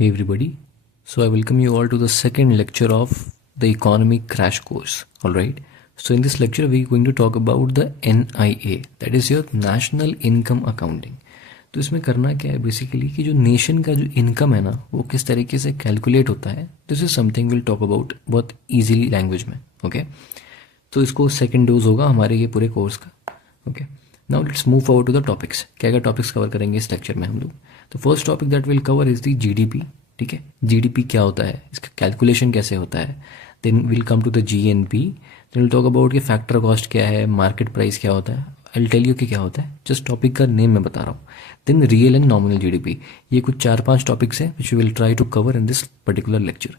Hey everybody, so I welcome you all to the second lecture of the economic crash course. Alright, so in this lecture we are going to talk about the NIA, that is your National Income Accounting. तो इसमें करना क्या है basically कि जो nation का जो income है ना वो किस तरीके से कैलकुलेट होता है, this is something will talk about बहुत ईजिली लैंग्वेज में. ओके, तो इसको सेकेंड डोज होगा हमारे ये पूरे कोर्स का. Okay, now let's move forward to the topics. क्या क्या टॉपिक्स कवर करेंगे इस लेक्चर में हम लोग. तो first topic that will cover is the GDP. ठीक है, जीडीपी क्या होता है, इसका कैलकुलेशन कैसे होता है. Then will come to the GNP. Then will talk about कि फैक्टर कॉस्ट क्या है, मार्केट प्राइस क्या होता है. आई टेल यू कि क्या होता है, जस्ट टॉपिक का नेम मैं बता रहा हूँ. Then real and nominal GDP. ये कुछ 4-5 टॉपिक्स हैं which will try to cover in this particular lecture.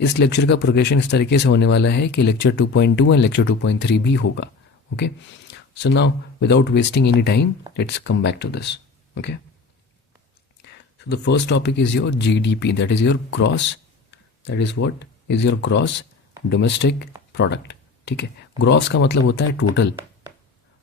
इस लेक्चर का प्रोग्रेशन इस तरीके से होने वाला है कि लेक्चर 2.2 एंड लेक्चर 2.3 भी होगा. Okay, so now without wasting any time let's come back to this. Okay, so the first topic is your GDP, that is your gross, that is what is your gross domestic product. ठीक है, gross का मतलब होता है total,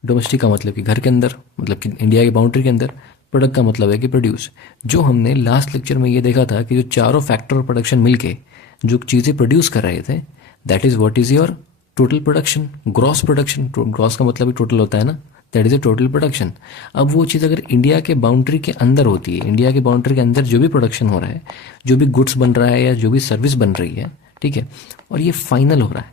domestic का मतलब कि घर के अंदर, मतलब कि इंडिया के बाउंड्री के अंदर, प्रोडक्ट का मतलब है कि प्रोड्यूस. जो हमने लास्ट लेक्चर में ये देखा था कि जो चारों फैक्टर और प्रोडक्शन मिलके जो चीज़ें प्रोड्यूस कर रहे थे, that is what is your total production, gross production. Gross का मतलब भी टोटल होता है ना, that is a total production. अब वो चीज़ अगर इंडिया के बाउंड्री के अंदर होती है, इंडिया के बाउंड्री के अंदर जो भी प्रोडक्शन हो रहा है, जो भी गुड्स बन रहा है या जो भी सर्विस बन रही है, ठीक है, और ये फाइनल हो रहा है,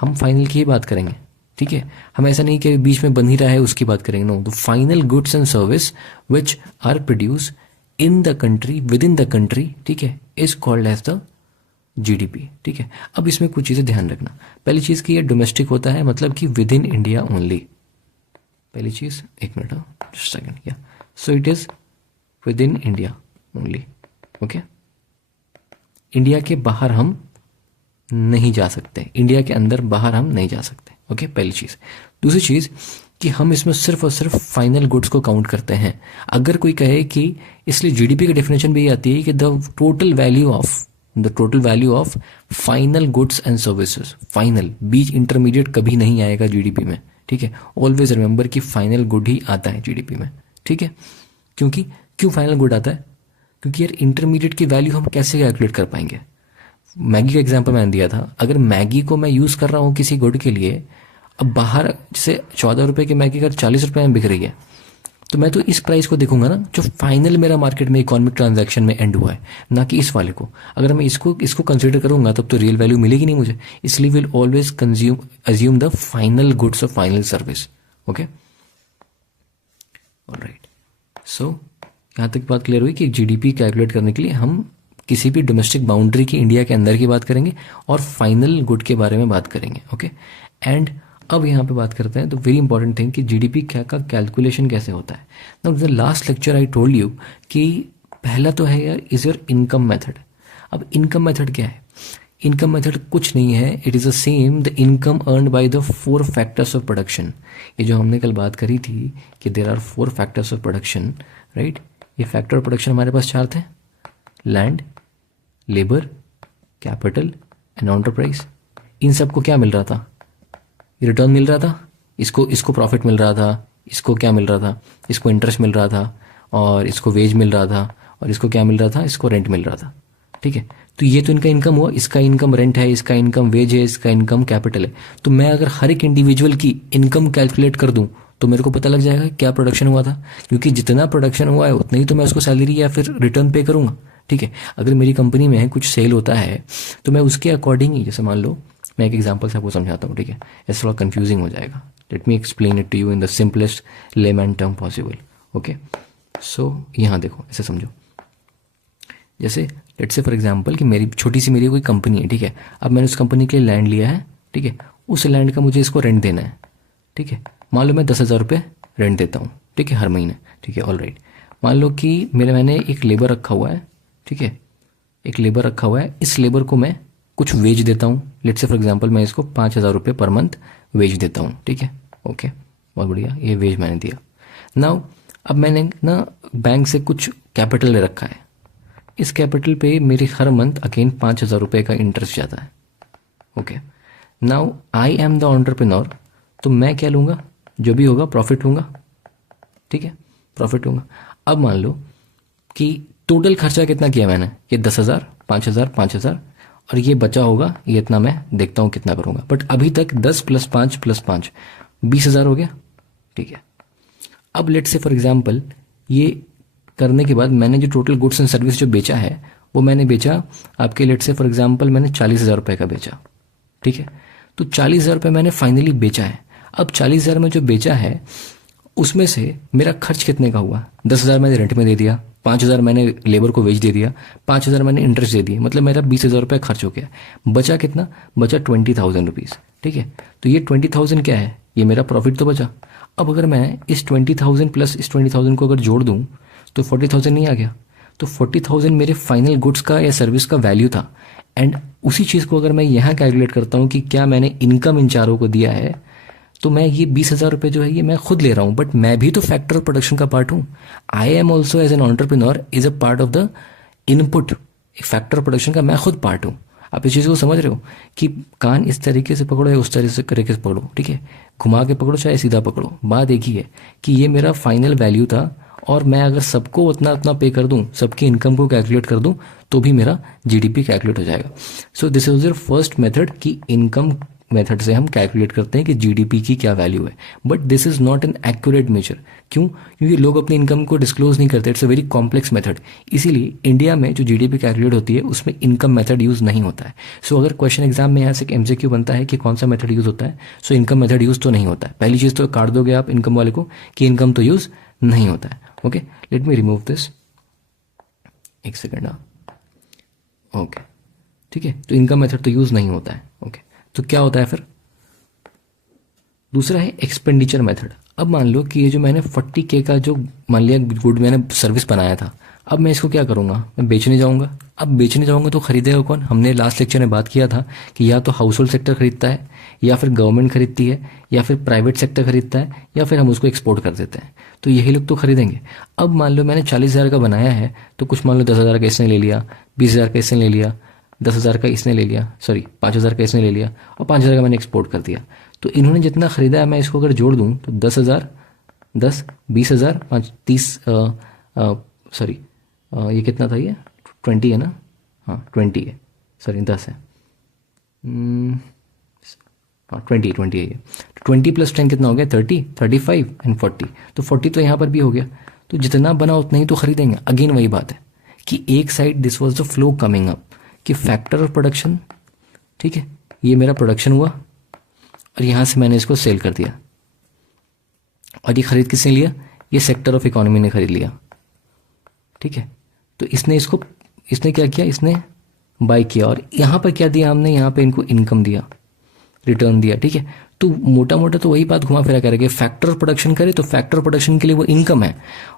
हम फाइनल की ही बात करेंगे. ठीक है, हम ऐसा नहीं कि बीच में बन ही रहा है उसकी बात करेंगे. No, the final goods and service which are produce in the country, within the country, ठीक है, is called as the GDP. ठीक है, अब इसमें कुछ चीज़ें ध्यान रखना. पहली चीज़ कि ये डोमेस्टिक होता है, मतलब कि विद इन इंडिया ओनली. पहली चीज़, एक मिनट, जस्ट सेकंड, या so it is with in India only. Okay, India के बाहर हम नहीं जा सकते, इंडिया के अंदर बाहर हम नहीं जा सकते. ओके, पहली चीज़. दूसरी चीज़ कि हम इसमें सिर्फ और सिर्फ फाइनल गुड्स को काउंट करते हैं. अगर कोई कहे कि, इसलिए जीडीपी की डेफिनेशन भी ये आती है कि the total value of final goods and services. Final, beach intermediate कभी नहीं आएगा जीडीपी में. ठीक है, ऑलवेज रिमेंबर कि फाइनल गुड ही आता है जीडीपी में. ठीक है, क्यों फाइनल गुड आता है, क्योंकि यार इंटरमीडिएट की वैल्यू हम कैसे कैलकुलेट कर पाएंगे. मैगी का एग्जाम्पल मैंने दिया था. अगर मैगी को मैं यूज़ कर रहा हूँ किसी गुड के लिए, अब बाहर जैसे 14 रुपये की मैगी अगर 40 रुपये में बिक रही है, तो मैं तो इस प्राइस को देखूंगा ना जो फाइनल मेरा मार्केट में इकोनॉमिक ट्रांजैक्शन में एंड हुआ है, ना कि इस वाले को. अगर मैं इसको कंसीडर करूंगा तब तो रियल वैल्यू मिलेगी नहीं मुझे. इसलिए will always assume the final goods और final service. Okay, alright. So यहाँ तक बात क्लियर हुई कि जीडीपी कैलकुलेट करने के लिए हम किसी भी डोमेस्टिक बाउंड्री की इंडिया के अंदर की बात करेंगे और फाइनल गुड के बारे में बात करेंगे. ओके, एंड अब यहाँ पे बात करते हैं तो वेरी इंपॉर्टेंट थिंग कि जीडीपी क्या का कैलकुलेशन कैसे होता है. Now the last lecture I told you कि पहला तो है यार इज योर इनकम मेथड. अब इनकम मेथड क्या है, इनकम मेथड कुछ नहीं है, it is the same the income earned by the 4 factors of production. ये जो हमने कल बात करी थी कि there are 4 factors of production, right. ये फैक्टर ऑफ प्रोडक्शन हमारे पास 4 थे, land, labour, capital and enterprise. इन सबको क्या मिल रहा था, रिटर्न मिल रहा था, इसको प्रॉफिट मिल रहा था, इसको क्या मिल रहा था, इसको इंटरेस्ट मिल रहा था, और इसको वेज मिल रहा था, और इसको क्या मिल रहा था, इसको रेंट मिल रहा था. ठीक है, तो ये तो इनका इनकम हुआ, इसका इनकम रेंट है, इसका इनकम वेज है, इसका इनकम कैपिटल है. तो मैं अगर हर एक इंडिविजुअल की इनकम कैलकुलेट कर दूं तो मेरे को पता लग जाएगा क्या प्रोडक्शन हुआ था, क्योंकि जितना प्रोडक्शन हुआ है उतना ही तो मैं उसको सैलरी या फिर रिटर्न पे करूंगा. ठीक है, अगर मेरी कंपनी में कुछ सेल होता है तो मैं उसके अकॉर्डिंग ही, जैसे मान लो मैं एक एग्जांपल से आपको समझाता हूँ. ठीक है, ऐसा थोड़ा कंफ्यूजिंग हो जाएगा. Let me explain it to you in the simplest layman term possible. Okay, so यहाँ देखो, ऐसे समझो, जैसे लेट्स से फॉर एग्जांपल कि मेरी छोटी सी मेरी कोई कंपनी है. ठीक है, अब मैंने उस कंपनी के लिए लैंड लिया है. ठीक है, उस लैंड का मुझे इसको रेंट देना है. ठीक है, मान लो मैं 10,000 रुपये रेंट देता हूँ. ठीक है, हर महीने. ठीक है, ऑल राइट. मान लो कि मैंने एक लेबर रखा हुआ है. ठीक है, एक लेबर रखा हुआ है, इस लेबर को मैं कुछ वेज देता हूँ. लेट्स से फॉर एग्जांपल मैं इसको 5,000 रुपये पर मंथ वेज देता हूँ. ठीक है, ओके, बहुत बढ़िया, ये वेज मैंने दिया. नाउ अब मैंने ना बैंक से कुछ कैपिटल ले रखा है, इस कैपिटल पे मेरे हर मंथ अगेन 5,000 रुपये का इंटरेस्ट जाता है. Okay, now I am the entrepreneur, तो मैं क्या लूँगा, जो भी होगा प्रॉफिट लूँगा. ठीक है, प्रॉफिट लूँगा. अब मान लो कि टोटल खर्चा कितना किया मैंने, ये 10,000, 5,000, 5,000, और ये बचा होगा, ये इतना मैं देखता हूँ कितना करूँगा। बट अभी तक 10 + 5 + 5 20,000 हो गया, ठीक है। अब लेट से फॉर एग्जांपल ये करने के बाद मैंने जो टोटल गुड्स एंड सर्विस जो बेचा है वो मैंने बेचा आपके लेट से फॉर एग्जांपल मैंने 40,000 रुपये का बेचा, ठीक है। तो 40,000 रुपये मैंने फाइनली बेचा है। अब 40,000 में जो बेचा है उसमें से मेरा खर्च कितने का हुआ, 10,000 मैंने रेंट में दे दिया, 5,000 मैंने लेबर को वेज दे दिया, 5,000 मैंने इंटरेस्ट दे दिया, मतलब मेरा 20,000 रुपये खर्च हो गया। बचा कितना, बचा 20,000 रुपीज़, ठीक है। तो ये 20,000 क्या है, ये मेरा प्रॉफिट तो बचा। अब अगर मैं इस 20,000 प्लस इस 20,000 को अगर जोड़ दूँ तो 40,000 नहीं आ गया। तो 40,000 मेरे फाइनल गुड्स का या सर्विस का वैल्यू था। एंड उसी चीज़ को अगर मैं यहाँ कैलकुलेट करता हूँ कि क्या मैंने इनकम इन चारों को दिया है, तो मैं ये 20,000 रुपये जो है ये मैं खुद ले रहा हूँ, बट मैं भी तो फैक्टर ऑफ प्रोडक्शन का पार्ट हूँ। I am also as an entrepreneur is a part of the input, एक फैक्टर ऑफ प्रोडक्शन का मैं खुद पार्ट हूँ। आप इस चीज़ को समझ रहे हो कि कान इस तरीके से पकड़ो या उस तरीके से पकड़ो, ठीक है, घुमा के पकड़ो चाहे सीधा पकड़ो, बात एक ही है कि ये मेरा फाइनल वैल्यू था। और मैं अगर सबको उतना उतना पे कर दूं, सबकी इनकम को कैलकुलेट कर दूं, तो भी मेरा जीडीपी कैलकुलेट हो जाएगा। सो this is your first method कि इनकम मेथड से हम कैलकुलेट करते हैं कि जीडीपी की क्या वैल्यू है। But this is not an accurate measure. क्यों? क्योंकि लोग अपनी इनकम को डिस्क्लोज नहीं करते। It's a very complex method. इसीलिए इंडिया में जो जीडीपी कैलकुलेट होती है उसमें इनकम मेथड यूज नहीं होता है। सो अगर क्वेश्चन एग्जाम में यहाँ से एमसीक्यू बनता है कि कौन सा मेथड यूज होता है, सो इनकम मेथड यूज तो नहीं होता है। पहली चीज तो काट दोगे आप इनकम वाले को कि इनकम तो यूज नहीं होता है। Okay, let me remove this, एक सेकेंड। ओके, ठीक है, तो इनकम मेथड तो यूज नहीं होता है। ओके, तो क्या होता है फिर? दूसरा है एक्सपेंडिचर मेथड। अब मान लो कि ये जो मैंने 40K का जो मान लिया गुड मैंने सर्विस बनाया था, अब मैं इसको क्या करूँगा, मैं बेचने जाऊँगा। अब बेचने जाऊँगा तो खरीदेगा कौन? हमने लास्ट लेक्चर में बात किया था कि या तो हाउस होल्ड सेक्टर खरीदता है, या फिर गवर्नमेंट खरीदती है, या फिर प्राइवेट सेक्टर खरीदता है, या फिर हम उसको एक्सपोर्ट कर देते हैं। तो यही लोग तो खरीदेंगे। अब मान लो मैंने 40,000 का बनाया है, तो कुछ मान लो 10,000 का इसने ले लिया, 20,000 का इसने ले लिया, 10,000 का इसने ले लिया, सॉरी 5,000 का इसने ले लिया, और 5,000 का मैंने एक्सपोर्ट कर दिया। तो इन्होंने जितना खरीदा है मैं इसको अगर जोड़ दूँ तो 10,000, 10, 20,000, 5, 30, सॉरी ये कितना था, ये 20 है ना, हाँ 20 है, सॉरी 10 है, हाँ 20 है ये। 20 + 10 कितना हो गया? 30, 35 एंड 40। तो 40 तो यहाँ पर भी हो गया। तो जितना बना उतना ही तो खरीदेंगे। अगेन वही बात है कि एक side this was the flow coming up कि फैक्टर ऑफ प्रोडक्शन, ठीक है, ये मेरा प्रोडक्शन हुआ और यहाँ से मैंने इसको सेल कर दिया। और ये खरीद किसने लिया? ये सेक्टर ऑफ इकोनॉमी ने खरीद लिया, ठीक है। तो इसने क्या किया? इसने बाय किया। और यहाँ पर क्या दिया हमने? यहाँ पे इनको इनकम दिया, रिटर्न दिया, ठीक है। तो मोटा मोटा तो वही बात घुमा फिरा करेंगे। फैक्टर ऑफ प्रोडक्शन करे तो फैक्टर ऑफ प्रोडक्शन के लिए वो इनकम है,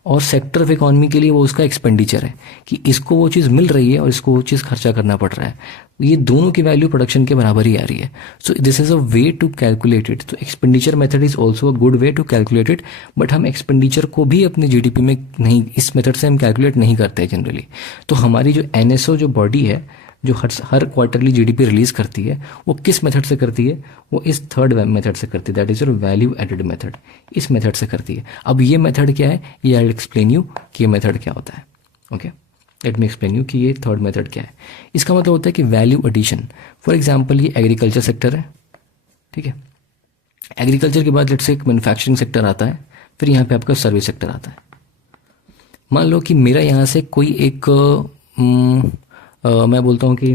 और सेक्टर ऑफ इकोनॉमी के लिए वो उसका एक्सपेंडिचर है कि इसको वो चीज़ मिल रही है और इसको वो चीज़ खर्चा करना पड़ रहा है। ये दोनों की वैल्यू प्रोडक्शन के बराबर ही आ रही है। So this is a way to calculate it. तो expenditure method is also a good way to calculate it. But हम एक्सपेंडिचर को भी अपने जीडीपी में नहीं, इस मेथड से हम कैलकुलेट नहीं करते हैं जनरली। तो हमारी जो एनएसओ जो बॉडी है जो हर क्वार्टरली जीडीपी रिलीज करती है, वो किस मेथड से करती है? वो इस थर्ड मेथड से करती है, that is your value added method. इस मेथड से करती है। अब ये मेथड क्या है, ये आई विल एक्सप्लेन यू कि ये मेथड क्या होता है। Okay, late me explain you कि ये थर्ड मेथड क्या है। इसका मतलब होता है कि वैल्यू एडिशन। फॉर एग्जाम्पल ये एग्रीकल्चर सेक्टर है, ठीक है। एग्रीकल्चर के बाद लेट्स से एक मैन्युफैक्चरिंग सेक्टर आता है, फिर यहाँ पे आपका सर्विस सेक्टर आता है। मान लो कि मेरा यहाँ से कोई एक मैं बोलता हूँ कि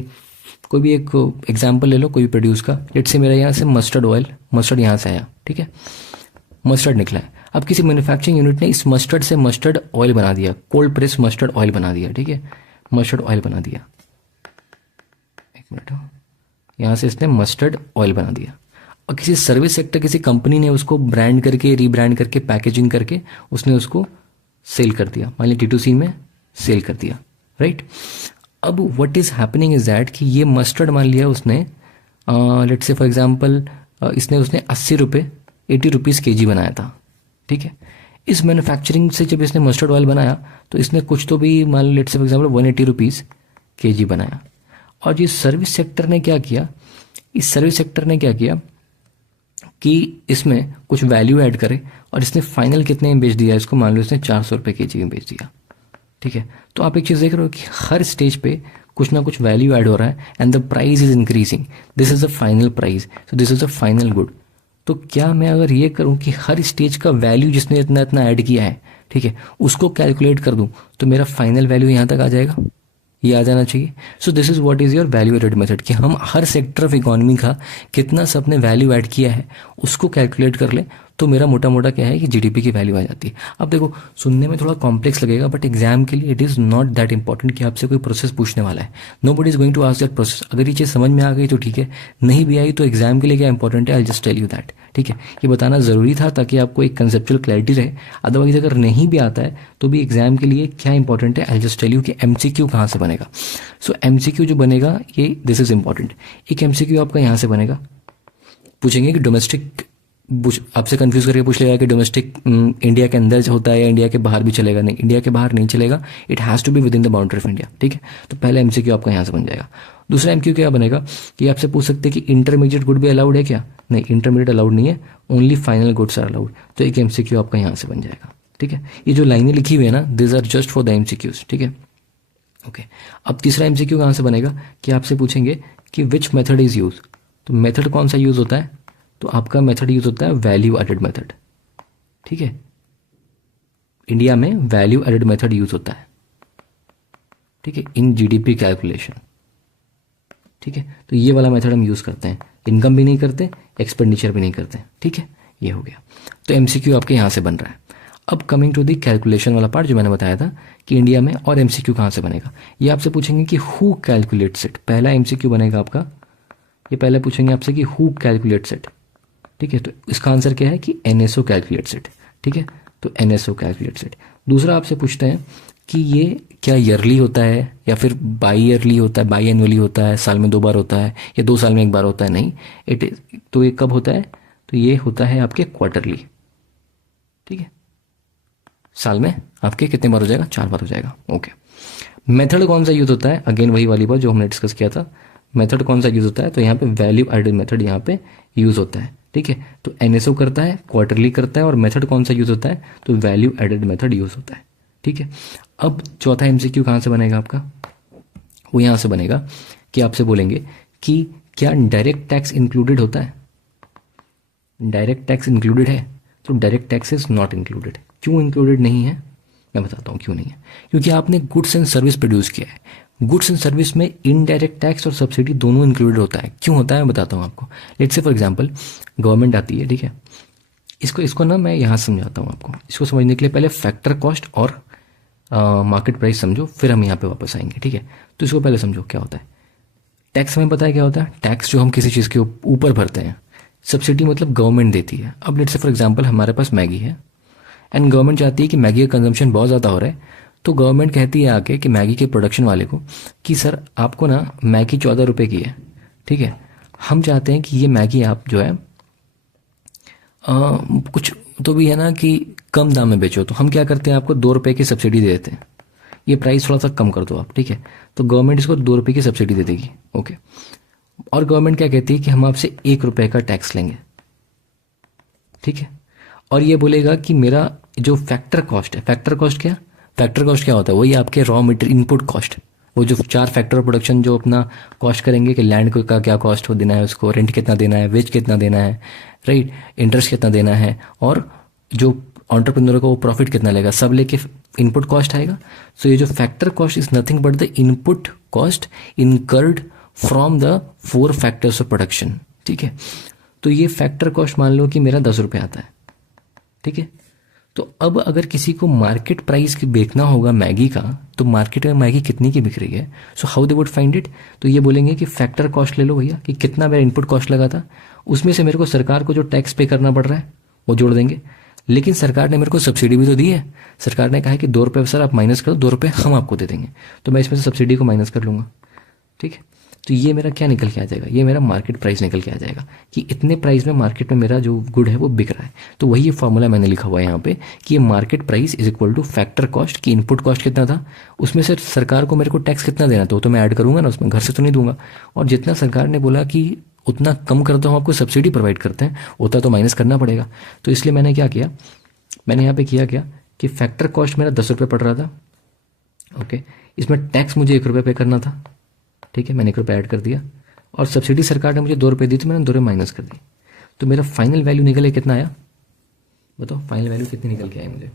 कोई भी एक एग्जाम्पल ले लो कोई भी प्रोड्यूस का। लेट्स से मेरा यहाँ से मस्टर्ड ऑयल, मस्टर्ड यहाँ से आया, ठीक है, मस्टर्ड निकला है। अब किसी मैन्युफैक्चरिंग यूनिट ने इस मस्टर्ड से मस्टर्ड ऑयल बना दिया, कोल्ड प्रेस मस्टर्ड ऑयल बना दिया, ठीक है, मस्टर्ड ऑयल बना दिया। एक मिनट, यहाँ से इसने मस्टर्ड ऑयल बना दिया। और किसी सर्विस सेक्टर, किसी कंपनी ने उसको ब्रांड करके, रीब्रांड करके, पैकेजिंग करके उसने उसको सेल कर दिया, मान लीजिए D2C में सेल कर दिया, राइट। अब what is happening is that कि ये मस्टर्ड मान लिया उसने, लेट्स से फॉर एग्जांपल उसने 80 रुपये 80 रुपीज़ kg बनाया था, ठीक है। इस मैन्युफैक्चरिंग से जब इसने मस्टर्ड ऑयल बनाया तो इसने कुछ तो भी मान लो let's say for example 180 rupees kg बनाया। और ये सर्विस सेक्टर ने क्या किया, इस सर्विस सेक्टर ने क्या किया कि इसमें कुछ वैल्यू ऐड करे और इसने फाइनल कितने में बेच दिया इसको, मान लो इसने 400 रुपये kg में बेच दिया, ठीक है। तो आप एक चीज़ देख रहे हो कि हर स्टेज पे कुछ ना कुछ वैल्यू ऐड हो रहा है and the price is increasing, this is the final price, so this is the final good. तो क्या मैं अगर ये करूं कि हर स्टेज का वैल्यू जिसने इतना इतना ऐड किया है, ठीक है, उसको कैलकुलेट कर दूं, तो मेरा फाइनल वैल्यू यहाँ तक आ जाएगा, ये आ जाना चाहिए। So this is what is your value added method, कि हम हर सेक्टर ऑफ इकोनॉमी का कितना सबने वैल्यू ऐड किया है उसको कैलकुलेट कर ले, तो मेरा मोटा मोटा क्या है कि जीडीपी की वैल्यू आ जाती है। अब देखो सुनने में थोड़ा कॉम्प्लेक्स लगेगा, बट एग्जाम के लिए it is not that important कि आपसे कोई प्रोसेस पूछने वाला है। Nobody is going to ask that process. अगर ये चीज़ समझ में आ गई तो ठीक है, नहीं भी आई तो एग्जाम के लिए क्या इंपॉर्टेंट है, I just tell you that. ठीक है, ये बताना ज़रूरी था ताकि आपको एक कंसेप्चुअल क्लैरिटी रहे। अदरवाइज अगर नहीं भी आता है तो भी एग्जाम के लिए क्या इंपॉर्टेंट है, आई जस्ट टेल यू कि एमसीक्यू कहाँ से बनेगा। सो एमसीक्यू जो बनेगा ये दिस इज इंपॉर्टेंट। एक एमसीक्यू आपका यहाँ से बनेगा, पूछेंगे कि डोमेस्टिक, आपसे कंफ्यूज करके पूछ लेगा कि डोमेस्टिक इंडिया के अंदर होता है या इंडिया के बाहर भी चलेगा। नहीं, इंडिया के बाहर नहीं चलेगा, it has to be within the boundary of India. ठीक है, तो पहला एमसीक्यू आपका यहाँ से बन जाएगा। दूसरा एमक्यू क्या बनेगा कि आपसे पूछ सकते हैं कि इंटरमीडिएट गुड भी अलाउड है क्या। नहीं, इंटरमीडिएट अलाउड नहीं है, only final goods are allowed. तो एक एमसीक्यू आपका यहाँ से बन जाएगा। ठीक है, ये जो लाइनें लिखी हुई है ना, this are just for the MCQs. ठीक है, ओके। अब तीसरा एमसीक्यू कहाँ से बनेगा कि आपसे पूछेंगे कि विच मेथड इज यूज। तो मेथड कौन सा यूज होता है, तो आपका मेथड यूज होता है वैल्यू एडेड मेथड। ठीक है, इंडिया में वैल्यू एडेड मेथड यूज होता है। ठीक है, इन जीडीपी कैलकुलेशन। ठीक है, तो ये वाला मेथड हम यूज करते हैं, इनकम भी नहीं करते, एक्सपेंडिचर भी नहीं करते। ठीक है, ये हो गया। तो एमसीक्यू आपके यहां से बन रहा है। अब कमिंग टू द कैलकुलेशन वाला पार्ट जो मैंने बताया था कि इंडिया में और एमसीक्यू कहां से बनेगा, ये आपसे पूछेंगे कि हु कैलकुलेट्स इट। पहला एमसीक्यू बनेगा आपका, ये पहले पूछेंगे आपसे कि हु कैलकुलेट्स इट। ठीक है, तो इसका आंसर क्या है कि एनएसओ कैलकुलेट्स इट। ठीक है, तो एनएसओ कैलकुलेट्स इट। दूसरा आपसे पूछते हैं कि ये क्या ईयरली होता है या फिर बाई ईयरली होता है, बाई एनुअली होता है, साल में 2 बार होता है या 2 साल में 1 बार होता है। नहीं, इट इज, तो ये कब होता है, तो ये होता है आपके क्वार्टरली। ठीक है, साल में आपके कितने बार हो जाएगा, 4 बार हो जाएगा। ओके, मेथड कौन सा यूज होता है, अगेन वही वाली बात जो हमने डिस्कस किया था, मेथड कौन सा यूज होता है, तो यहाँ पे वैल्यू एडेड मेथड यहाँ पे यूज होता है। ठीक है, तो एनएसओ करता है, क्वार्टरली करता है, और मेथड कौन सा यूज होता है, तो वैल्यू एडेड मेथड यूज होता है। ठीक है, अब चौथा एमसीक्यू कहाँ से बनेगा आपका, वो यहाँ से बनेगा कि आपसे बोलेंगे कि क्या डायरेक्ट टैक्स इंक्लूडेड होता है। डायरेक्ट टैक्स इंक्लूडेड है, तो direct tax is not included. क्यों इंक्लूडेड नहीं है, मैं बताता हूँ क्यों नहीं है। क्योंकि आपने गुड्स एंड सर्विस प्रोड्यूस किया है, गुड्स एंड सर्विस में इनडायरेक्ट टैक्स और सब्सिडी दोनों इंक्लूडेड होता है। क्यों होता है मैं बताता हूँ आपको। Let's say for example government आती है, ठीक है, इसको ना मैं यहाँ समझाता हूँ आपको। इसको समझने के लिए पहले फैक्टर कॉस्ट और मार्केट प्राइस समझो, फिर हम यहाँ पे वापस आएंगे। ठीक है, तो इसको पहले समझो क्या होता है। टैक्स हमें पता है क्या होता है, टैक्स जो हम किसी चीज़ के ऊपर भरते हैं। सब्सिडी मतलब गवर्नमेंट देती है। अब लेट्स से फॉर एग्जांपल हमारे पास मैगी है एंड गवर्नमेंट चाहती है कि मैगी का कंजम्पशन बहुत ज़्यादा हो रहा है, तो गवर्नमेंट कहती है आके कि मैगी के प्रोडक्शन वाले को कि सर आपको ना मैगी 14 रुपये की है। ठीक है, हम चाहते हैं कि ये मैगी आप जो है कुछ तो भी है ना कि कम दाम में बेचो, तो हम क्या करते हैं, आपको 2 रुपये की सब्सिडी दे देते हैं, ये प्राइस थोड़ा सा कम कर दो आप। ठीक है, तो गवर्नमेंट इसको 2 रुपये की सब्सिडी दे देगी। ओके, और गवर्नमेंट क्या कहती है कि हम आपसे 1 रुपये का टैक्स लेंगे। ठीक है, और ये बोलेगा कि मेरा जो फैक्टर कॉस्ट है, फैक्टर कॉस्ट क्या होता है, वही आपके रॉ मटेरियल इनपुट कॉस्ट, वो जो 4 फैक्टर ऑफ प्रोडक्शन जो अपना कॉस्ट करेंगे कि लैंड का क्या कॉस्ट हो देना है, उसको रेंट कितना देना है, वेज कितना देना है, राइट, इंटरेस्ट कितना देना है, और जो एंटरप्रेन्योर को वो प्रॉफिट कितना लेगा, सब लेके इनपुट कॉस्ट आएगा। सो ये जो factor cost is nothing but the input cost incurred from the 4 factors of production. ठीक है, तो ये फैक्टर कॉस्ट मान लो कि मेरा 10 रुपये आता है। ठीक है, तो अब अगर किसी को मार्केट प्राइस की बेचना होगा मैगी का, तो मार्केट में मैगी कितनी की बिक रही है, so how they would find it, तो ये बोलेंगे कि फैक्टर कॉस्ट ले लो भैया कि कितना मेरा इनपुट कॉस्ट लगा था, उसमें से मेरे को सरकार को जो टैक्स पे करना पड़ रहा है वो जोड़ देंगे। लेकिन सरकार ने मेरे को सब्सिडी भी तो दी है, सरकार ने कहा है कि 2 रुपये सर आप माइनस करो, 2 रुपये हम आपको दे देंगे, तो मैं इसमें से सब्सिडी को माइनस कर लूँगा। ठीक है, तो ये मेरा क्या निकल के आ जाएगा, ये मेरा मार्केट प्राइस निकल के आ जाएगा कि इतने प्राइस में मार्केट में मेरा जो गुड है वो बिक रहा है। तो वही ये फॉर्मूला मैंने लिखा हुआ है यहाँ पे कि ये market price is equal two factor cost की इनपुट कॉस्ट कितना था, उसमें से सरकार को मेरे को टैक्स कितना देना था, तो मैं ऐड करूंगा ना, उसमें घर से तो नहीं दूंगा, और जितना सरकार ने बोला कि उतना कम करता हूँ आपको सब्सिडी प्रोवाइड करते हैं, उतना तो माइनस करना पड़ेगा। तो इसलिए मैंने क्या किया, मैंने यहाँ पे किया क्या कि फैक्टर कॉस्ट मेरा 10 रुपये पड़ रहा था, ओके, इसमें टैक्स मुझे 1 रुपये पे करना था, ठीक है, मैंने 1 रुपये ऐड कर दिया, और सब्सिडी सरकार ने मुझे 2 रुपये दी तो मैंने 2 रुपये माइनस कर दी। तो मेरा फाइनल वैल्यू निकले कितना आया, बताओ फाइनल वैल्यू कितनी निकल के आई मुझे?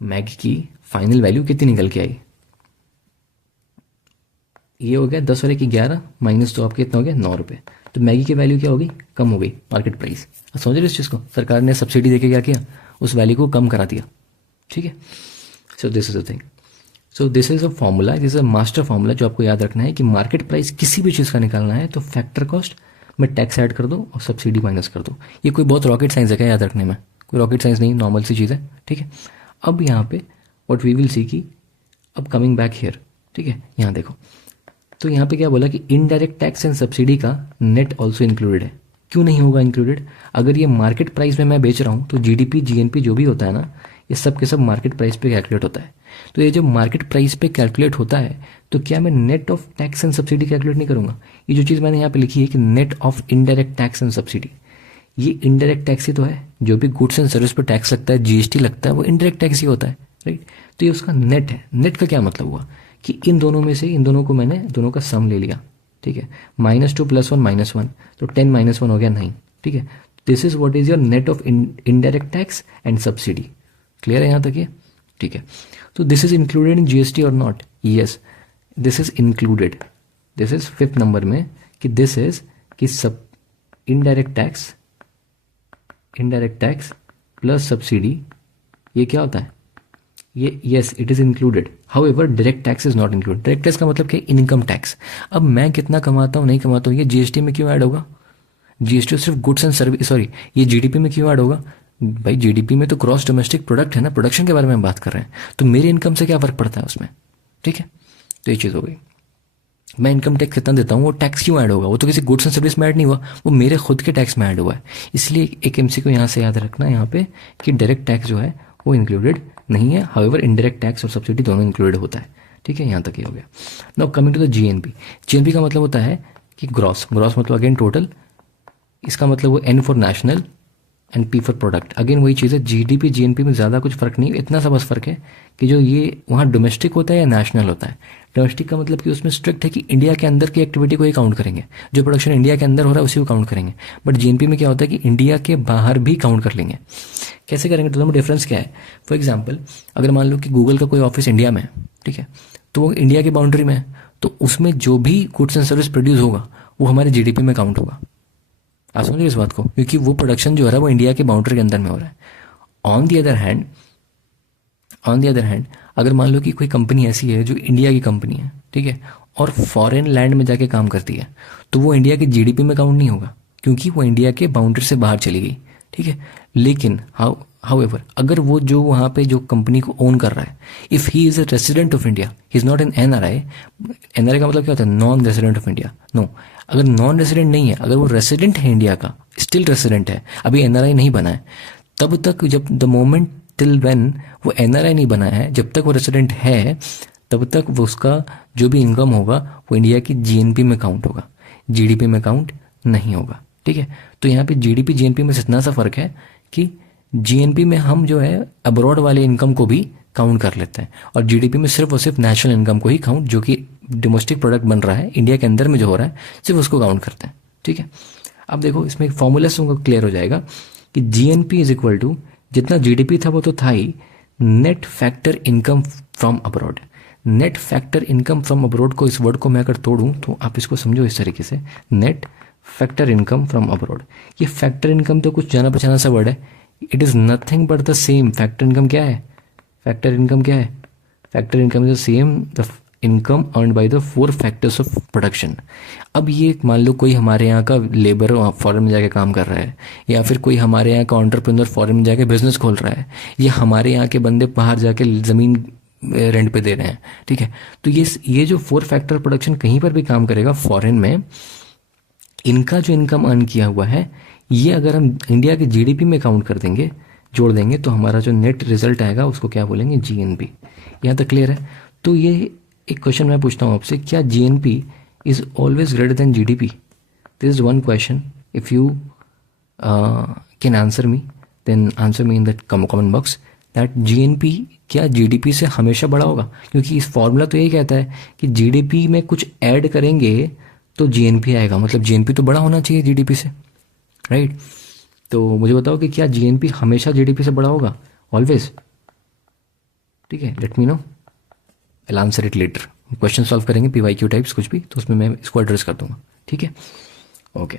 मैगी की फाइनल वैल्यू कितनी निकल के आई? ये हो गया 10 और 1 11 माइनस 2 आपके कितना हो गया 9 रुपये। तो मैगी की वैल्यू क्या होगी, कम हो गई मार्केट प्राइस। अब समझ रहे हो इस चीज़ को, सरकार ने सब्सिडी देके क्या किया, उस वैल्यू को कम करा दिया, ठीक है। So this is a thing, so this is a formula, this is a master formula जो आपको याद रखना है कि मार्केट प्राइस किसी भी चीज़ का निकालना है तो फैक्टर कॉस्ट में टैक्स ऐड कर दो और सब्सिडी माइनस कर दो। ये कोई बहुत रॉकेट साइंस है क्या याद रखने में? कोई रॉकेट साइंस नहीं, नॉर्मल सी चीज़ है, ठीक है। अब यहाँ पे व्हाट वी विल सी की, अब कमिंग बैक हियर, ठीक है, यहाँ देखो, तो यहाँ पे क्या बोला कि इनडायरेक्ट टैक्स एंड सब्सिडी का नेट ऑल्सो इंक्लूडेड है। क्यों नहीं होगा इंक्लूडेड? अगर ये मार्केट प्राइस में मैं बेच रहा हूँ तो जीडीपी जीएनपी जो भी होता है ना, ये सब के सब मार्केट प्राइस पे कैलकुलेट होता है। तो ये जब मार्केट प्राइस पे कैलकुलेट होता है तो क्या मैं net of tax and subsidy calculate नहीं करूंगा? ये जो चीज़ मैंने यहाँ पे लिखी है कि net of indirect tax and subsidy, ये इनडायरेक्ट टैक्स ही तो है। जो भी गुड्स एंड सर्विस पर टैक्स लगता है, जीएसटी लगता है, वो इनडायरेक्ट टैक्स ही होता है, राइट। तो ये उसका नेट है। नेट का क्या मतलब हुआ कि इन दोनों में से इन दोनों को मैंने दोनों का सम ले लिया, ठीक है। -2 + 1 -1, तो 10 - 1 हो गया 9, ठीक है। This is what is your net of indirect tax and subsidy. Clear है यहाँ तक ये? ठीक है। तो this is included in GST और not? Yes, this is included. This is 5th number में कि दिस इज कि सब इनडायरेक्ट टैक्स प्लस सब्सिडी, ये क्या होता है? ये yes it is included. However direct tax is not included. Direct tax का मतलब क्या? Income tax. अब मैं कितना कमाता हूँ नहीं कमाता हूँ, ये जीएसटी में क्यों ऐड होगा? जीएसटी सिर्फ गुड्स एंड सर्विस, सॉरी, ये जीडीपी में क्यों ऐड होगा? भाई जीडीपी में तो ग्रॉस डोमेस्टिक प्रोडक्ट है ना, प्रोडक्शन के बारे में हम बात कर रहे हैं, तो मेरी इनकम से क्या फर्क पड़ता है उसमें, ठीक है। तो ये चीज़ हो गई। मैं इनकम टैक्स कितना देता हूँ, वो टैक्स क्यों ऐड होगा? वो तो किसी गुड्स एंड सर्विस में ऐड नहीं हुआ, वो मेरे खुद के टैक्स में ऐड हुआ है। इसलिए एक एमसीक्यू यहाँ से याद रखना यहाँ पे कि डायरेक्ट टैक्स जो है वो इंक्लूडेड नहीं है, हाउएवर इनडायरेक्ट टैक्स और सब्सिडी दोनों इंक्लूडेड होता है, ठीक है। यहाँ तक ये हो गया। Now coming to the GNP. GNP का मतलब होता है कि ग्रॉस मतलब अगेन टोटल, इसका मतलब वो N for national and P for product. Again वही चीज़ है, जीडीपी जीएनपी में ज़्यादा कुछ फर्क नहीं, इतना सा बस फर्क है कि जो ये वहाँ डोमेस्टिक होता है या नेशनल होता है। डोमेस्टिक का मतलब कि उसमें स्ट्रिक्ट है कि इंडिया के अंदर की एक्टिविटी को ही काउंट करेंगे, जो प्रोडक्शन इंडिया के अंदर हो रहा है उसी को काउंट करेंगे। बट जीएनपी में क्या होता है कि इंडिया के बाहर भी काउंट कर लेंगे। कैसे करेंगे? दोनों में डिफरेंस क्या है? फॉर एग्जाम्पल, अगर मान लो कि गूगल का कोई ऑफिस इंडिया में है, ठीक है, तो वो इंडिया की बाउंड्री में है, तो उसमें जो भी गुड्स एंड सर्विस प्रोड्यूस होगा वो हमारे जीडीपी में काउंट होगा। आप समझिए इस बात को, क्योंकि वो प्रोडक्शन जो है वो इंडिया के बाउंड्री के अंदर में हो रहा है। ऑन दी अदर हैंड अगर मान लो कि कोई कंपनी ऐसी है जो इंडिया की कंपनी है, ठीक है, और फॉरेन लैंड में जाके काम करती है, तो वो इंडिया के जीडीपी में काउंट नहीं होगा क्योंकि वो इंडिया के बाउंड्री से बाहर चली गई, ठीक है। लेकिन हाउएवर अगर वो जो वहाँ पे जो कंपनी को ओन कर रहा है, if he is a resident of India, he is not an NRI. NRI का मतलब क्या होता है? Non resident of India. No, अगर नॉन रेसिडेंट नहीं है, अगर वो रेसिडेंट है इंडिया का, स्टिल रेसिडेंट है, अभी एनआरआई नहीं बना है, तब तक जब द मोमेंट टिल व्हेन वो एनआरआई नहीं बना है, जब तक वो रेसिडेंट है, तब तक वो उसका जो भी इनकम होगा वो इंडिया की जीएनपी में काउंट होगा, जीडीपी में काउंट नहीं होगा, ठीक है। तो यहाँ पे जीडीपी जीएनपी में इतना सा फर्क है कि जीएनपी में हम जो है अब्रॉड वाले इनकम को भी काउंट कर लेते हैं, और जीडीपी में सिर्फ और सिर्फ नेशनल इनकम को ही काउंट, जो कि डोमेस्टिक प्रोडक्ट बन रहा है इंडिया के अंदर में जो हो रहा है, सिर्फ उसको काउंट करते हैं, ठीक है। अब देखो इसमें एक फॉर्मूला से उनको क्लियर हो जाएगा कि जीएनपी इज इक्वल टू, जितना जीडीपी था वो तो था ही, net factor income from abroad. Net factor income from abroad को, इस वर्ड को मैं अगर तोड़ूं तो आप इसको समझो इस तरीके से, net factor income from abroad. ये फैक्टर इनकम तो कुछ जाना पहचाना सा वर्ड है, it is nothing but the same. Factor income क्या है? फैक्टर इनकम क्या है? Factor income is the same the income earned by the 4 factors of production. अब ये मान लो कोई हमारे यहाँ का लेबर फॉरेन में जाके काम कर रहा है, या फिर कोई हमारे यहाँ का एंटरप्रेन्योर फॉरेन में जाके बिजनेस खोल रहा है, या हमारे यहाँ के बंदे बाहर जाके ज़मीन रेंट पे दे रहे हैं, ठीक है। तो ये जो 4 फैक्टर प्रोडक्शन कहीं पर भी काम करेगा फॉरेन में, इनका जो इनकम अर्न किया हुआ है, ये अगर हम इंडिया के जीडीपी में काउंट कर देंगे, जोड़ देंगे, तो हमारा जो नेट रिजल्ट आएगा उसको क्या बोलेंगे? जीएनपी। यहाँ तक क्लियर है? तो ये एक क्वेश्चन मैं पूछता हूँ आपसे, क्या GNP is always greater than GDP? This is one question. If you can answer me, then answer me in the comment box. That GNP क्या जीडीपी से हमेशा बड़ा होगा, क्योंकि इस फॉर्मूला तो यही कहता है कि जीडीपी में कुछ ऐड करेंगे तो जीएनपी आएगा, मतलब जीएनपी तो बड़ा होना चाहिए जीडीपी से, राइट। तो मुझे बताओ कि क्या जीएनपी हमेशा जीडीपी से बड़ा होगा, ऑलवेज? ठीक है, let me know, I answer it later. Question solve करेंगे पीवाईक्यू टाइप्स कुछ भी, तो उसमें मैं इसको एड्रेस कर दूंगा, ठीक है। Okay,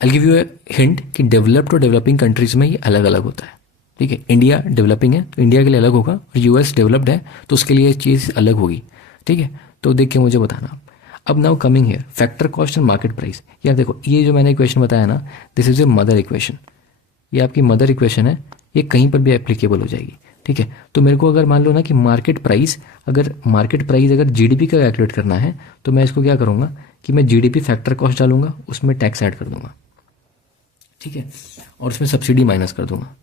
I give U a hint कि डेवलप्ड और डेवलपिंग कंट्रीज में ये अलग अलग होता है, ठीक है। इंडिया डेवलपिंग है तो इंडिया के लिए अलग होगा, और यूएस डेवलप्ड है तो उसके लिए चीज़ अलग होगी, ठीक है। तो देख के मुझे बताना। अब now coming here, factor cost and market price. यार देखो, ये जो मैंने इक्वेशन बताया ना, this is a mother equation, ये आपकी मदर इक्वेशन है, ये कहीं पर भी एप्लीकेबल हो जाएगी, ठीक है। तो मेरे को अगर मान लो ना कि मार्केट प्राइस अगर जीडीपी का कैलकुलेट करना है, तो मैं इसको क्या करूंगा कि मैं जीडीपी फैक्टर कॉस्ट डालूंगा, उसमें टैक्स ऐड कर दूंगा, ठीक है, और उसमें सब्सिडी माइनस कर दूंगा।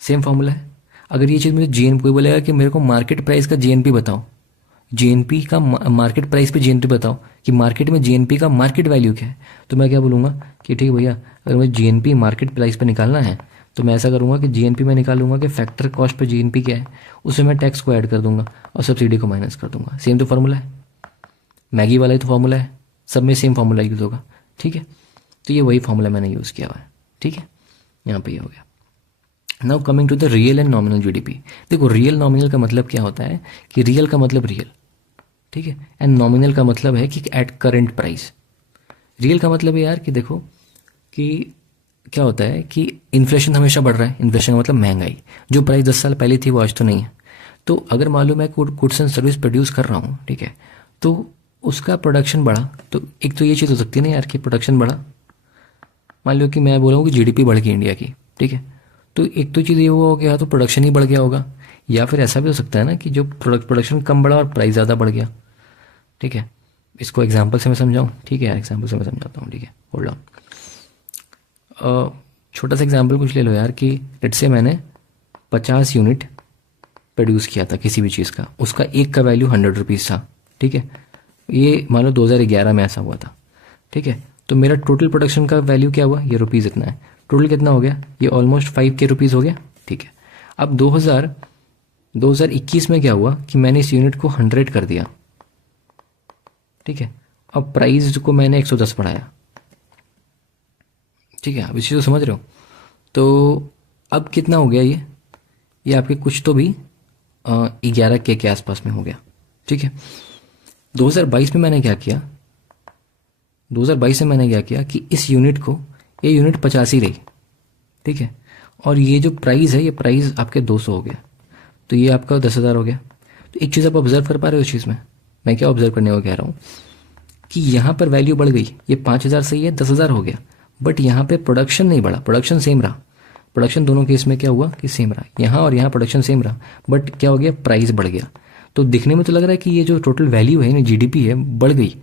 सेम फॉर्मूला है। अगर ये चीज़ मुझे जीएनपी, कोई बोलेगा कि मेरे को मार्केट प्राइस का जीएनपी बताओ, जीएनपी का मार्केट प्राइस पे जीएनपी बताओ कि मार्केट में जीएनपी का मार्केट वैल्यू क्या है, तो मैं क्या बोलूँगा कि ठीक है भैया, अगर मुझे जीएनपी मार्केट प्राइस पे निकालना है तो मैं ऐसा करूँगा कि जीएनपी में निकालूंगा कि फैक्टर कॉस्ट पे जीएनपी क्या है, उसमें मैं टैक्स को ऐड कर दूंगा और सब्सिडी को माइनस कर दूंगा। सेम तो फॉर्मूला है, मैगी वाला ही तो फॉर्मूला है, सब में सेम फॉर्मूला यूज़ होगा, ठीक है। तो ये वही फॉर्मूला मैंने यूज़ किया हुआ है, ठीक है, यहाँ पे ये हो गया। Now coming to the real and nominal GDP. देखो, रियल नॉमिनल का मतलब क्या होता है कि रियल का मतलब रियल, ठीक है, एंड नॉमिनल का मतलब है कि एट करेंट प्राइस। रियल का मतलब है यार कि देखो कि क्या होता है कि इन्फ्लेशन हमेशा बढ़ रहा है, इन्फ्लेशन का मतलब महंगाई, जो प्राइस 10 साल पहले थी वो आज तो नहीं है। तो अगर मान लो मैं गुड्स एंड सर्विस प्रोड्यूस कर रहा हूँ, ठीक है, तो उसका प्रोडक्शन बढ़ा, तो एक तो ये चीज़ हो सकती है ना यार कि प्रोडक्शन बढ़ा, मान लो कि मैं बोला हूँ कि जीडीपी बढ़ गई इंडिया की, ठीक है, तो एक तो चीज़ ये हुआ हो गया तो प्रोडक्शन ही बढ़ गया होगा, या फिर ऐसा भी हो सकता है ना कि जो प्रोडक्शन कम बढ़ा और प्राइस ज़्यादा बढ़ गया, ठीक है। इसको एग्जांपल से मैं समझाऊँ, ठीक है यार, एग्जांपल से मैं समझाता हूँ, ठीक है, होल्ड ऑन। छोटा सा एग्जांपल कुछ ले लो यार कि लेट्स से मैंने 50 यूनिट प्रोड्यूस किया था किसी भी चीज़ का, उसका एक का वैल्यू 100 रुपीज़ था, ठीक है, ये मान लो 2011 में ऐसा हुआ था, ठीक है। तो मेरा टोटल प्रोडक्शन का वैल्यू क्या हुआ, ये रुपीज़ इतना है, टोटल कितना हो गया, ये ऑलमोस्ट 5 के रुपीज़ हो गया, ठीक है। अब 2021 में क्या हुआ कि मैंने इस यूनिट को 100 कर दिया, ठीक है, अब प्राइस को मैंने 110 बढ़ाया, ठीक है। अब इस चीज़ को समझ रहे हो? तो अब कितना हो गया ये आपके कुछ तो भी 11 के आसपास में हो गया, ठीक है। 2022 में मैंने क्या किया, 2022 में मैंने क्या किया कि इस यूनिट को, ये यूनिट 50 ही रही, ठीक है, और ये जो प्राइस है, ये प्राइस आपके 200 हो गया, तो ये आपका 10,000 हो गया। तो एक चीज़ आप ऑब्जर्व कर पा रहे हो इस चीज़ में, मैं क्या ऑब्जर्व करने को कह रहा हूँ कि यहाँ पर वैल्यू बढ़ गई, ये 5,000 सही है, 10,000 हो गया, बट यहाँ पे प्रोडक्शन नहीं बढ़ा, प्रोडक्शन सेम रहा। प्रोडक्शन दोनों केस में क्या हुआ कि सेम रहा, यहाँ और यहाँ प्रोडक्शन सेम रहा, बट क्या हो गया, प्राइस बढ़ गया। तो दिखने में तो लग रहा है कि ये जो टोटल वैल्यू है ना, जीडीपी है, बढ़ गई,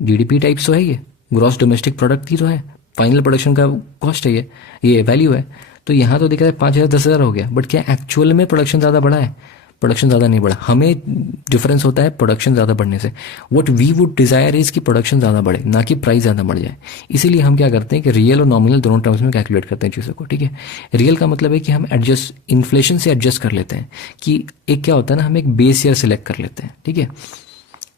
जीडीपी टाइप्स तो है, ये ग्रॉस डोमेस्टिक प्रोडक्ट की तो है, फाइनल प्रोडक्शन का कॉस्ट है, ये वैल्यू है। तो यहाँ तो दिख रहा है 5,000 10,000 हो गया, बट क्या एक्चुअल में प्रोडक्शन ज़्यादा बढ़ा है? प्रोडक्शन ज़्यादा नहीं बढ़ा। हमें डिफरेंस होता है प्रोडक्शन ज़्यादा बढ़ने से। What we would desire is कि प्रोडक्शन ज़्यादा बढ़े, ना कि प्राइस ज़्यादा बढ़ जाए। इसीलिए हम क्या करते हैं कि रियल और नॉमिनल दोनों टर्म्स में कैलकुलेट करते हैं चीज़ों को, ठीक है। रियल का मतलब है कि हम एडजस्ट, इन्फ्लेशन से एडजस्ट कर लेते हैं कि एक क्या होता है ना, हम एक बेस ईयर सेलेक्ट कर लेते हैं, ठीक है,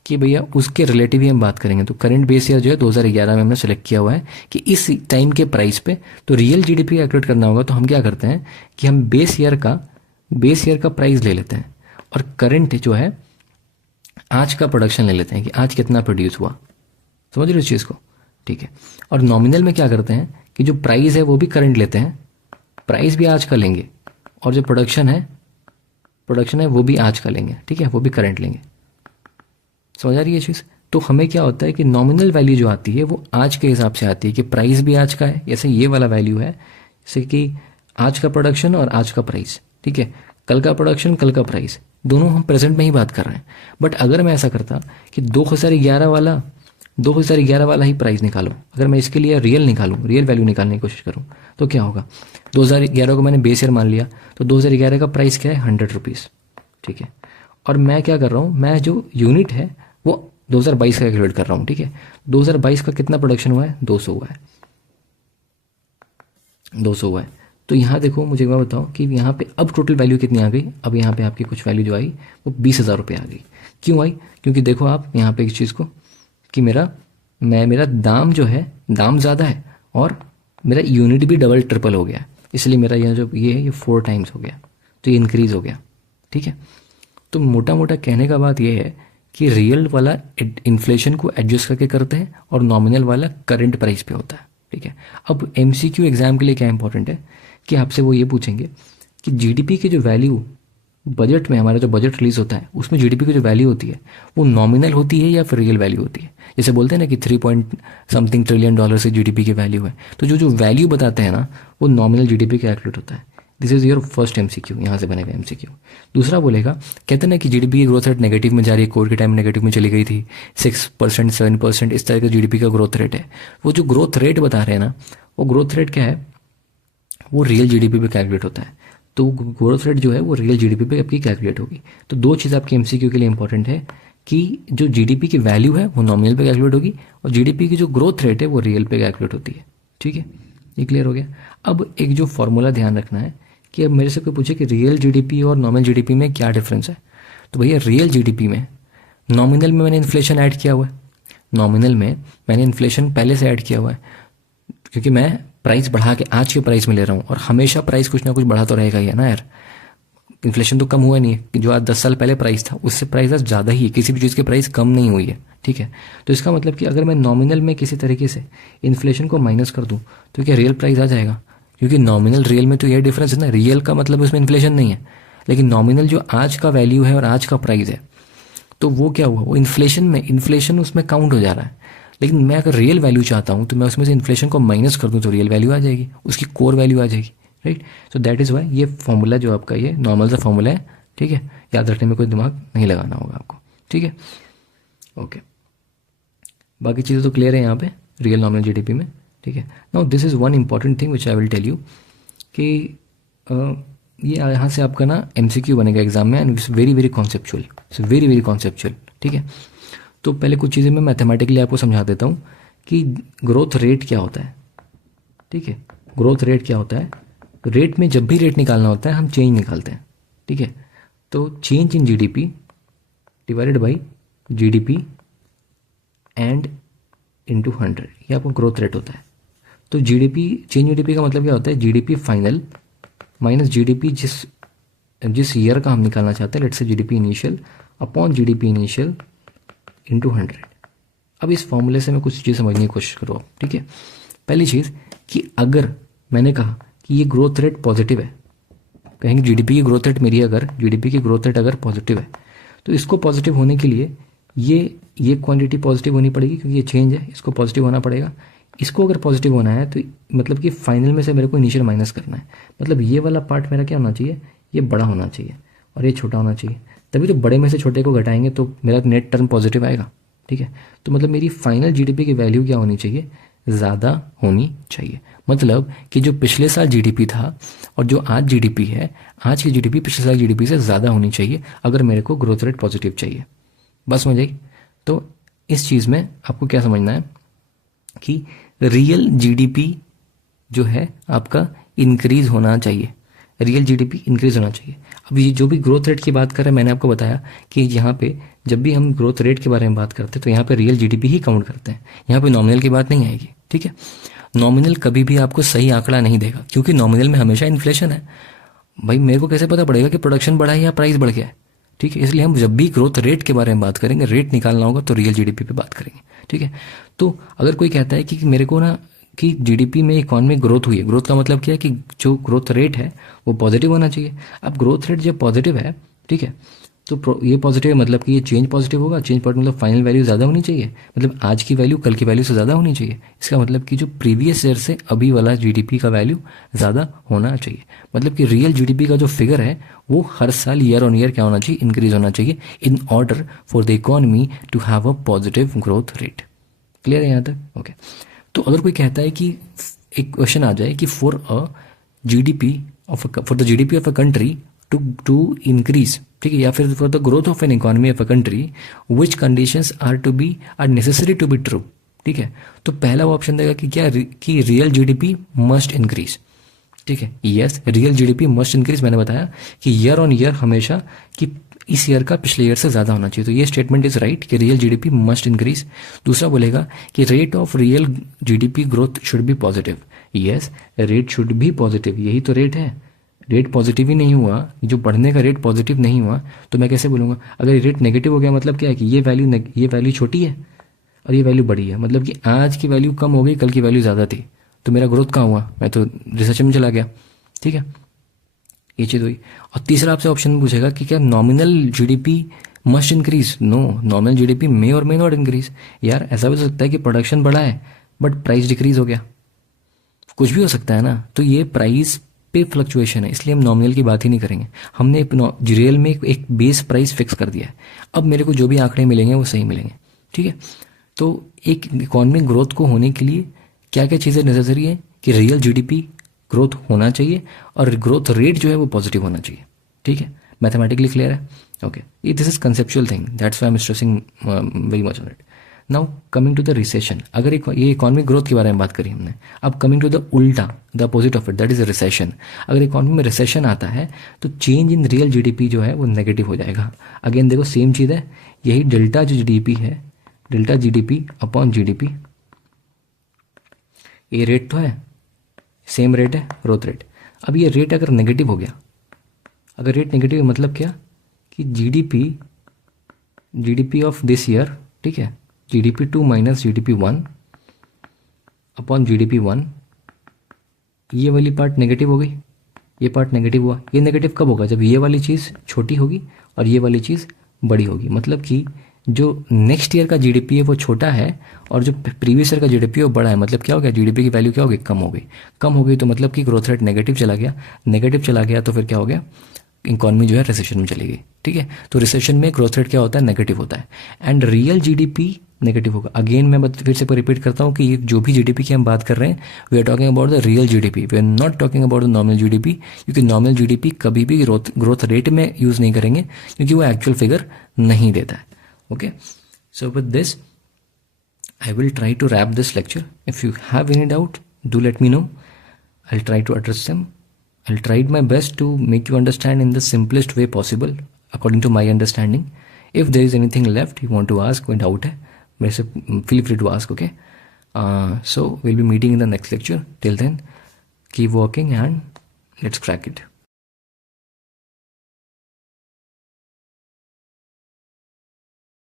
कि भैया उसके रिलेटिव ही हम बात करेंगे। तो करंट बेस ईयर जो है 2011 में हमने सेलेक्ट किया हुआ है कि इस टाइम के प्राइस पे तो रियल जीडीपी कैलकुलेट करना होगा। तो हम क्या करते हैं कि हम बेस ईयर का प्राइस ले लेते हैं और करंट जो है आज का प्रोडक्शन ले लेते हैं कि आज कितना प्रोड्यूस हुआ। समझ रहे हो इस चीज़ को, ठीक है। और नॉमिनल में क्या करते हैं कि जो प्राइस है वो भी करंट लेते हैं, प्राइस भी आज का लेंगे, और जो प्रोडक्शन है वो भी आज का लेंगे, ठीक है, वो भी करंट लेंगे। समझ आ रही है ये चीज़? तो हमें क्या होता है कि नॉमिनल वैल्यू जो आती है वो आज के हिसाब से आती है कि प्राइस भी आज का है, जैसे ये वाला वैल्यू है, जैसे कि आज का प्रोडक्शन और आज का प्राइस, ठीक है, कल का प्रोडक्शन कल का प्राइस, दोनों हम प्रेजेंट में ही बात कर रहे हैं। बट अगर मैं ऐसा करता कि 2011 वाला ही प्राइस निकालो, अगर मैं इसके लिए रियल वैल्यू निकालने की कोशिश करूँ तो क्या होगा, 2011 को मैंने बेस ईयर मान लिया, तो 2011 का प्राइस क्या है, 100 रुपीज़, ठीक है। और मैं क्या कर रहा हूँ, मैं जो यूनिट है वो 2022 का कैलकुलेट कर रहा हूँ, ठीक है। 2022 का कितना प्रोडक्शन हुआ है, 200 हुआ है, तो यहाँ देखो, मुझे मैं बताओ कि यहाँ पे अब टोटल वैल्यू कितनी आ गई, अब यहाँ पे आपकी कुछ वैल्यू जो आई वो 20,000 रुपये आ गई। क्यों आई? क्योंकि देखो आप यहाँ पे इस चीज़ को कि मेरा दाम जो है, दाम ज़्यादा है और मेरा यूनिट भी डबल ट्रिपल हो गया, इसलिए मेरा यह जो ये है ये 4 टाइम्स हो गया, तो ये इंक्रीज़ हो गया। ठीक है, तो मोटा मोटा कहने का बात ये है कि रियल वाला इन्फ्लेशन को एडजस्ट करके करते हैं और नॉमिनल वाला करंट प्राइस पे होता है। ठीक है, अब एमसीक्यू एग्जाम के लिए क्या इंपॉर्टेंट है कि आपसे वो ये पूछेंगे कि जीडीपी की जो वैल्यू बजट में, हमारा जो बजट रिलीज होता है उसमें जीडीपी की जो वैल्यू होती है वो नॉमिनल होती है या फिर रियल वैल्यू होती है। जैसे बोलते हैं ना कि 3 पॉइंट समथिंग ट्रिलियन डॉलर से जीडीपी की वैल्यू है, तो जो वैल्यू बताते हैं ना वो नॉमिनल जीडीपी कैलकुलेट होता है। This is your first MCQ, यहाँ से बनेगा एमसीक्यू। दूसरा बोलेगा, कहते हैं ना कि जीडीपी की ग्रोथ रेट नेगेटिव में जा रही है, कोविड के टाइम नेगेटिव में चली गई थी, 6%, 7%, इस तरह का जीडीपी का ग्रोथ रेट है। वो जो ग्रोथ रेट बता रहे हैं ना, वो ग्रोथ रेट क्या है, वो रियल जीडीपी पे कैलकुलेट होता है। तो ग्रोथ रेट जो है वो रियल जीडीपी पे आपकी कैलकुलेट होगी। तो 2 चीज़ आपकी एमसीक्यू के लिए इंपॉर्टेंट है कि जो जीडीपी की वैल्यू है वो नॉमिनल पे कैलकुलेट होगी और जीडीपी की जो ग्रोथ रेट है वो रियल पे कैलकुलेट होती है। ठीक है, ये क्लियर हो गया। अब एक जो फॉर्मूला ध्यान रखना है कि अब मेरे से कोई पूछे कि रियल जीडीपी और नॉमिनल जीडीपी में क्या डिफरेंस है, तो भैया रियल जीडीपी में, नॉमिनल में मैंने इन्फ्लेशन ऐड किया हुआ है, नॉमिनल में मैंने इन्फ्लेशन पहले से ऐड किया हुआ है, क्योंकि मैं प्राइस बढ़ा के आज के प्राइस में ले रहा हूँ और हमेशा प्राइस कुछ ना कुछ बढ़ा तो रहेगा ही है ना यार। इन्फ्लेशन तो कम हुआ नहीं है, कि जो आज 10 साल पहले प्राइस था उससे प्राइस आज ज़्यादा ही है, किसी भी चीज़ की प्राइस कम नहीं हुई है। ठीक है, तो इसका मतलब कि अगर मैं नॉमिनल में किसी तरीके से इन्फ्लेशन को माइनस कर दूँ तो क्या रियल प्राइस आ जाएगा, क्योंकि नॉमिनल रियल में तो यह डिफरेंस है ना, रियल का मतलब उसमें इन्फ्लेशन नहीं है, लेकिन नॉमिनल जो आज का वैल्यू है और आज का प्राइस है तो वो क्या हुआ, वो इन्फ्लेशन में, इन्फ्लेशन उसमें काउंट हो जा रहा है। लेकिन मैं अगर रियल वैल्यू चाहता हूँ तो मैं उसमें से इन्फ्लेशन को माइनस कर दूँ तो रियल वैल्यू आ जाएगी, उसकी कोर वैल्यू आ जाएगी। Right, so that is why ये फॉर्मूला जो आपका ये नॉर्मल सा फॉर्मूला है। ठीक है, याद रखने में कोई दिमाग नहीं लगाना होगा आपको। ठीक है, ओके, बाकी चीज़ें तो क्लियर है यहाँ पे रियल नॉमिनल जीडीपी में। ठीक है, now this is one important thing which I will tell you कि ये यहाँ से आपका ना एमसीक्यू बनेगा एग्जाम में, and it's very very conceptual, it's very very conceptual. ठीक है, तो पहले कुछ चीज़ें मैं मैथमेटिकली आपको समझा देता हूँ कि ग्रोथ रेट क्या होता है। ठीक है, ग्रोथ रेट क्या होता है, रेट में जब भी रेट निकालना होता है हम चेंज निकालते हैं। ठीक है, तो change in GDP divided by GDP and into 100, ये आपको ग्रोथ रेट होता है। तो जीडीपी, चेंज जीडीपी का मतलब क्या होता है, जीडीपी फाइनल माइनस जीडीपी जिस ईयर का हम निकालना चाहते हैं, let's say GDP initial upon GDP initial into 100। अब इस फॉर्मूले से मैं कुछ चीज़ समझने की कोशिश करूँ आप। ठीक है, पहली चीज़ कि अगर मैंने कहा कि ये ग्रोथ रेट पॉजिटिव है, कहेंगे जीडीपी की ग्रोथ रेट मेरी, अगर जीडीपी की ग्रोथ रेट अगर पॉजिटिव है तो इसको पॉजिटिव होने के लिए ये क्वांटिटी पॉजिटिव होनी पड़ेगी, क्योंकि ये चेंज है, इसको पॉजिटिव होना पड़ेगा। इसको अगर पॉजिटिव होना है तो मतलब कि फाइनल में से मेरे को इनिशियल माइनस करना है, मतलब ये वाला पार्ट मेरा क्या होना चाहिए, ये बड़ा होना चाहिए और ये छोटा होना चाहिए, तभी तो बड़े में से छोटे को घटाएंगे तो मेरा नेट टर्म पॉजिटिव आएगा। ठीक है, तो मतलब मेरी फाइनल जीडीपी की वैल्यू क्या होनी चाहिए, ज़्यादा होनी चाहिए। मतलब कि जो पिछले साल जीडीपी था और जो आज जीडीपी है, आज की जीडीपी पिछले साल जीडीपी से ज़्यादा होनी चाहिए अगर मेरे को ग्रोथ रेट पॉजिटिव चाहिए। बस समझ आई। तो इस चीज़ में आपको क्या समझना है कि रियल जीडीपी जो है आपका इंक्रीज होना चाहिए, रियल जीडीपी इंक्रीज होना चाहिए। अब ये जो भी ग्रोथ रेट की बात कर रहे हैं, मैंने आपको बताया कि यहाँ पे जब भी हम ग्रोथ रेट के बारे में बात करते हैं तो यहाँ पे रियल जीडीपी ही काउंट करते हैं, यहाँ पे नॉमिनल की बात नहीं आएगी। ठीक है, नॉमिनल कभी भी आपको सही आंकड़ा नहीं देगा, क्योंकि नॉमिनल में हमेशा इन्फ्लेशन है। भाई मेरे को कैसे पता पड़ेगा कि प्रोडक्शन बढ़ा है या प्राइस बढ़ गया है। ठीक है, इसलिए हम जब भी ग्रोथ रेट के बारे में बात करेंगे, रेट निकालना होगा तो रियल जीडीपी पे बात करेंगे। ठीक है, तो अगर कोई कहता है कि मेरे को ना कि जीडीपी में इकोनॉमिक ग्रोथ हुई है, ग्रोथ का मतलब क्या है कि जो ग्रोथ रेट है वो पॉजिटिव होना चाहिए। अब ग्रोथ रेट जब पॉजिटिव है, ठीक है, तो ये पॉजिटिव मतलब कि ये चेंज पॉजिटिव होगा, चेंज पॉजिटिव मतलब फाइनल वैल्यू ज़्यादा होनी चाहिए, मतलब आज की वैल्यू कल की वैल्यू से ज़्यादा होनी चाहिए। इसका मतलब कि जो प्रीवियस ईयर से अभी वाला जीडीपी का वैल्यू ज़्यादा होना चाहिए, मतलब कि रियल जीडीपी का जो फिगर है वो हर साल ईयर ऑन ईयर क्या होना चाहिए, इंक्रीज होना चाहिए, in order for the economy to have a positive growth rate. Clear है यहाँ तक? ओके। तो अगर कोई कहता है कि एक क्वेश्चन आ जाए कि for the GDP of a country to increase, ठीक है, या फिर for the growth of an economy of a country which conditions are necessary to be true, ठीक है, तो पहला वो ऑप्शन देगा कि क्या कि रियल जीडीपी मस्ट इंक्रीज, ठीक है। Yes, real GDP must increase, मैंने बताया कि ईयर ऑन ईयर हमेशा कि इस ईयर का पिछले ईयर से ज़्यादा होना चाहिए, तो ये स्टेटमेंट इज राइट कि रियल जीडीपी मस्ट इंक्रीज। दूसरा बोलेगा कि rate of real GDP growth should be positive. Yes, rate should be positive, यही तो रेट है। रेट पॉजिटिव ही नहीं हुआ, जो बढ़ने का रेट पॉजिटिव नहीं हुआ, तो मैं कैसे बोलूँगा? अगर रेट नेगेटिव हो गया मतलब क्या है कि ये वैल्यू छोटी है और ये वैल्यू बड़ी है, मतलब कि आज की वैल्यू कम हो गई, कल की वैल्यू ज़्यादा थी, तो मेरा ग्रोथ कहाँ हुआ? मैं तो रिसेशन में चला गया। ठीक है, ये चीज़ हुई। और तीसरा आपसे ऑप्शन पूछेगा कि क्या nominal GDP must increase? No, nominal GDP may और मे नॉट इंक्रीज। यार ऐसा भी हो सकता है कि प्रोडक्शन बढ़ा है बट प्राइस डिक्रीज हो गया, कुछ भी हो सकता है ना। तो ये प्राइस पे फ्लक्चुएशन है, इसलिए हम नॉमिनल की बात ही नहीं करेंगे। हमने रियल में एक बेस प्राइस फिक्स कर दिया है, अब मेरे को जो भी आंकड़े मिलेंगे वो सही मिलेंगे। ठीक है, तो एक इकोनॉमिक ग्रोथ को होने के लिए क्या क्या चीज़ें नेसेसरी है कि रियल जीडीपी ग्रोथ होना चाहिए और ग्रोथ रेट जो है वो पॉजिटिव होना चाहिए। ठीक है, मैथमेटिकली क्लियर है? Okay, this is conceptual thing, that's why I am stressing very much on it. Now coming to the recession, अगर ये इकोनॉमिक ग्रोथ के बारे में बात करी हमने, अब कमिंग टू द उल्टा, the opposite of it, that is recession. अगर इकोनॉमी में रिसेशन आता है तो चेंज इन रियल जीडीपी जो है वो नेगेटिव हो जाएगा। अगेन देखो सेम चीज़ है, यही डेल्टा जो जीडीपी है, डेल्टा जीडीपी अपॉन जीडीपी, ये रेट तो है, सेम रेट है ग्रोथ रेट। अब ये रेट अगर नेगेटिव हो गया, अगर रेट नेगेटिव मतलब क्या कि जीडीपी ऑफ दिस ईयर, ठीक है, GDP 2 minus GDP 1 upon GDP 1, ये वाली पार्ट नेगेटिव हो गई, ये पार्ट नेगेटिव हुआ। ये नेगेटिव कब होगा? जब ये वाली चीज़ छोटी होगी और ये वाली चीज़ बड़ी होगी, मतलब कि जो नेक्स्ट ईयर का जीडीपी है वो छोटा है और जो प्रीवियस ईयर का जीडीपी है वो बड़ा है। मतलब क्या हो गया? जीडीपी की वैल्यू क्या हो गई? कम हो गई। कम हो गई तो मतलब कि ग्रोथ रेट नेगेटिव चला गया। नेगेटिव चला गया तो फिर क्या हो गया? इकोनॉमी जो है रिसेशन में चली गई। ठीक है, तो रिसेशन में ग्रोथ रेट क्या होता है? नेगेटिव होता है एंड रियल जीडीपी नेगेटिव होगा। अगेन मैं फिर से रिपीट करता हूँ कि ये जो भी जीडीपी की हम बात कर रहे हैं, we are talking about the real GDP, we are not talking about the nominal GDP, क्योंकि नॉमिनल जीडीपी कभी भी ग्रोथ रेट में यूज़ नहीं करेंगे क्योंकि वो एक्चुअल फिगर नहीं देता है। Okay, so with this I will try to wrap this lecture. If you have any doubt, do let me know. I'll try to address them. I'll try my best to make you understand in the simplest way possible according to my understanding. If there is anything left you want to ask, कोई doubt है, मेरे से feel free to ask. Okay, so we'll be meeting in the next lecture. Till then, keep working and let's crack it.